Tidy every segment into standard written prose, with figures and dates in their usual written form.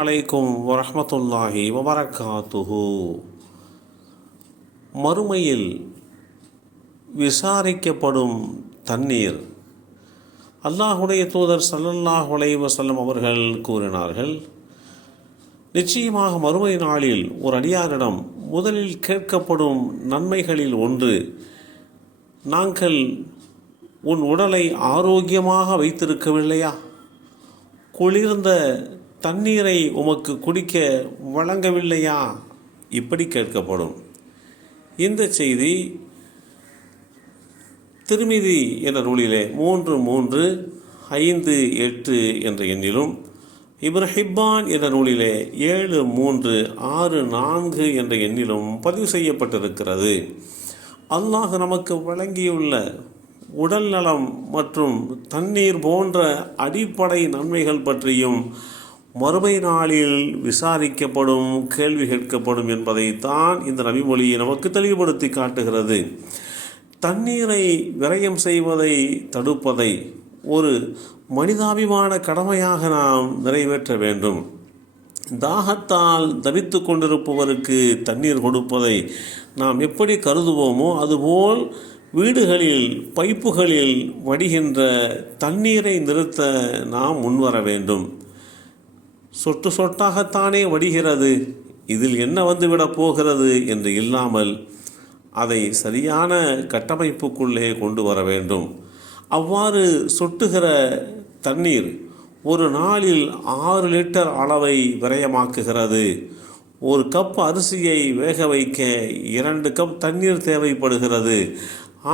அலைக்கும் வரஹ்மத்துல்லாஹி வபரகாத்துஹு. மறுமையில் விசாரிக்கப்படும் தண்ணீர். அல்லாஹுடைய தூதர் ஸல்லல்லாஹு அலைஹி வஸல்லம் அவர்கள் கூறினார்கள், நிச்சயமாக மறுமை நாளில் ஒரு அடியாரிடம் முதலில் கேட்கப்படும் நன்மைகளில் ஒன்று, நாங்கள் உன் உடலை ஆரோக்கியமாக வைத்திருக்கவில்லையா, குளிர்ந்த தண்ணீரை உமக்கு குடிக்க வழங்கவில்லையா, இப்படி கேட்கப்படும். இந்த செய்தி திருமிதி என்ற நூலிலே 3358 என்ற எண்ணிலும், இப்னு ஹிப்பான் என்ற நூலிலே 7364 என்ற எண்ணிலும் பதிவு செய்யப்பட்டிருக்கிறது. அல்லாஹ் நமக்கு வழங்கியுள்ள உடல் நலம் மற்றும் தண்ணீர் போன்ற அடிப்படை நன்மைகள் பற்றியும் மறுமை நாளில் விசாரிக்கப்படும், கேள்வி கேட்கப்படும் என்பதைத்தான் இந்த நபிமொழி நமக்கு தெளிவுபடுத்தி காட்டுகிறது. தண்ணீரை விரயம் செய்வதை தடுப்பதை ஒரு மனிதாபிமான கடமையாக நாம் நிறைவேற்ற வேண்டும். தாகத்தால் தவித்து கொண்டிருப்பவருக்கு தண்ணீர் கொடுப்பதை நாம் எப்படி கருதுவோமோ அதுபோல் வீடுகளில் பைப்புகளில் வடிகின்ற தண்ணீரை நிறுத்த நாம் முன்வர வேண்டும். சொட்டு சொட்டாகத்தானே வடிகிறது, இதில் என்ன வந்துவிடப் போகிறது என்று இல்லாமல் அதை சரியான கட்டமைப்புக்குள்ளே கொண்டு வர வேண்டும். அவ்வாறு சொட்டுகிற தண்ணீர் ஒரு நாளில் 6 லிட்டர் அளவை விரயமாக்குகிறது. ஒரு கப் அரிசியை வேக வைக்க 2 கப் தண்ணீர் தேவைப்படுகிறது.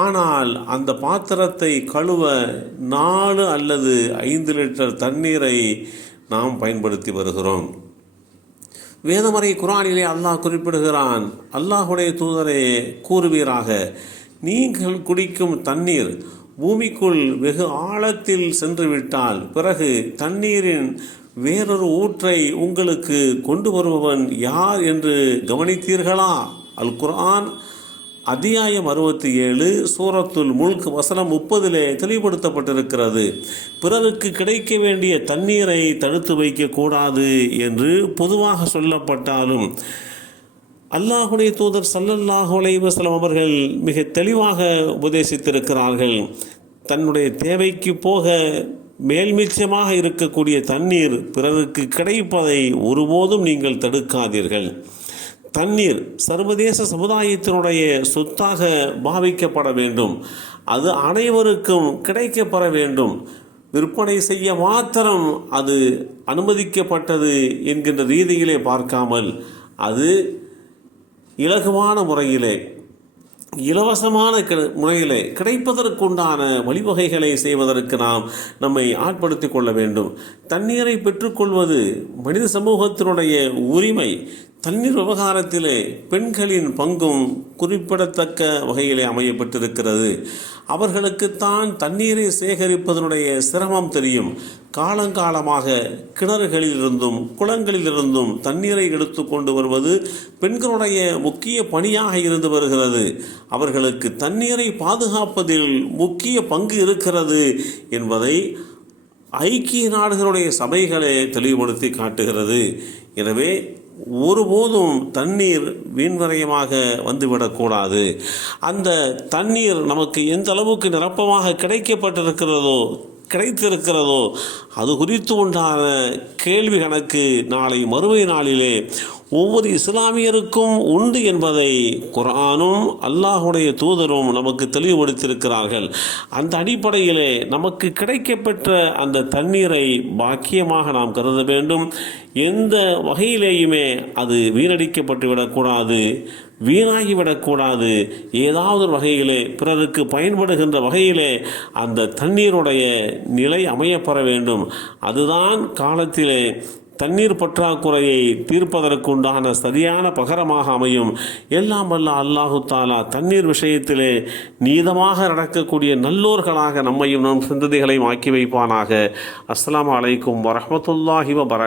ஆனால் அந்த பாத்திரத்தை கழுவ 4 அல்லது 5 லிட்டர் தண்ணீரை நாம் பயன்படுத்தி வருகிறோம். வேதமறை குர்ஆனிலே அல்லாஹ் குறிப்பிடுகிறான், அல்லாஹுடைய தூதரே கூறுவீராக, நீங்கள் குடிக்கும் தண்ணீர் பூமிக்குள் வெகு ஆழத்தில் சென்றுவிட்டால் பிறகு தண்ணீரின் வேறொரு ஊற்றை உங்களுக்கு கொண்டு வருபவன் யார் என்று கவனித்தீர்களா? அல் குர்ஆன் அத்தியாயம் 67 சூரத்துல் முல்க் வசனம் 30 தெளிவுபடுத்தப்பட்டிருக்கிறது. பிறருக்கு கிடைக்க வேண்டிய தண்ணீரை தடுத்து வைக்கக்கூடாது என்று பொதுவாக சொல்லப்பட்டாலும் அல்லாஹுடைய தூதர் ஸல்லல்லாஹு அலைஹி வஸல்லம் அவர்கள் மிக தெளிவாக உபதேசித்திருக்கிறார்கள். தன்னுடைய தேவைக்கு போக மேல்மிச்சமாக இருக்கக்கூடிய தண்ணீர் பிறருக்கு கிடைப்பதை ஒருபோதும் நீங்கள் தடுக்காதீர்கள். தண்ணீர் சர்வதேச சமுதாயத்தினுடைய சொத்தாக பாவிக்கப்பட வேண்டும். அது அனைவருக்கும் கிடைக்கப்பெற வேண்டும். விற்பனை செய்ய மாத்திரம் அது அனுமதிக்கப்பட்டது என்கின்ற ரீதியிலே பார்க்காமல் அது இலகுவான முறையிலே, இலவசமான முறையிலே கிடைப்பதற்குண்டான வழிவகைகளை செய்வதற்கு நாம் நம்மை ஆட்படுத்திக் கொள்ள வேண்டும். தண்ணீரை பெற்றுக்கொள்வது மனித சமூகத்தினுடைய உரிமை. தண்ணீர் விவகாரத்திலே பெண்களின் பங்கும் குறிப்பிடத்தக்க வகையிலே அமையப்பட்டிருக்கிறது. அவர்களுக்குத்தான் தண்ணீரை சேகரிப்பதனுடைய சிரமம் தெரியும். காலங்காலமாக கிணறுகளிலிருந்தும் குளங்களிலிருந்தும் தண்ணீரை எடுத்து கொண்டு வருவது பெண்களுடைய முக்கிய பணியாக இருந்து வருகிறது. அவர்களுக்கு தண்ணீரை பாதுகாப்பதில் முக்கிய பங்கு இருக்கிறது என்பதை ஐக்கிய நாடுகளுடைய சபைகளே தெளிவுபடுத்தி காட்டுகிறது. எனவே ஒருபோதும் தண்ணீர் வீண்வரையமாக வந்துவிடக்கூடாது. அந்த தண்ணீர் நமக்கு எந்த அளவுக்கு நிரப்பமாக கிடைத்திருக்கிறதோ அது குறித்து உண்டான கேள்வி கணக்கு நாளை மறுமை நாளிலே ஒவ்வொரு இஸ்லாமியருக்கும் உண்டு என்பதை குர்ஆனும் அல்லாஹுடைய தூதரும் நமக்கு தெளிவுபடுத்தியிருக்கிறார்கள். அந்த அடிப்படையிலே நமக்கு கிடைக்கப்பெற்ற அந்த தண்ணீரை பாக்கியமாக நாம் கருத வேண்டும். எந்த வகையிலேயுமே அது வீணடிக்கப்பட்டு விடக்கூடாது, வீணாகிவிடக்கூடாது. ஏதாவது ஒரு வகையிலே பிறருக்கு பயன்படுகின்ற வகையிலே அந்த தண்ணீருடைய நிலை அமையப்பெற வேண்டும். அதுதான் காலத்திலே தண்ணீர் பற்றாக்குறையை தீர்ப்பதற்குண்டான சரியான பகரமாக அமையும். எல்லாம் வல்ல அல்லாஹு தாலா தண்ணீர் விஷயத்திலே நீதமாக நடக்கக்கூடிய நல்லோர்களாக நம்மையும் நம் சிந்தனைகளையும் ஆக்கி வைப்பானாக. அஸ்ஸலாமு அலைக்கும் வரஹ்மத்துல்லாஹி வபரகாத்துஹு.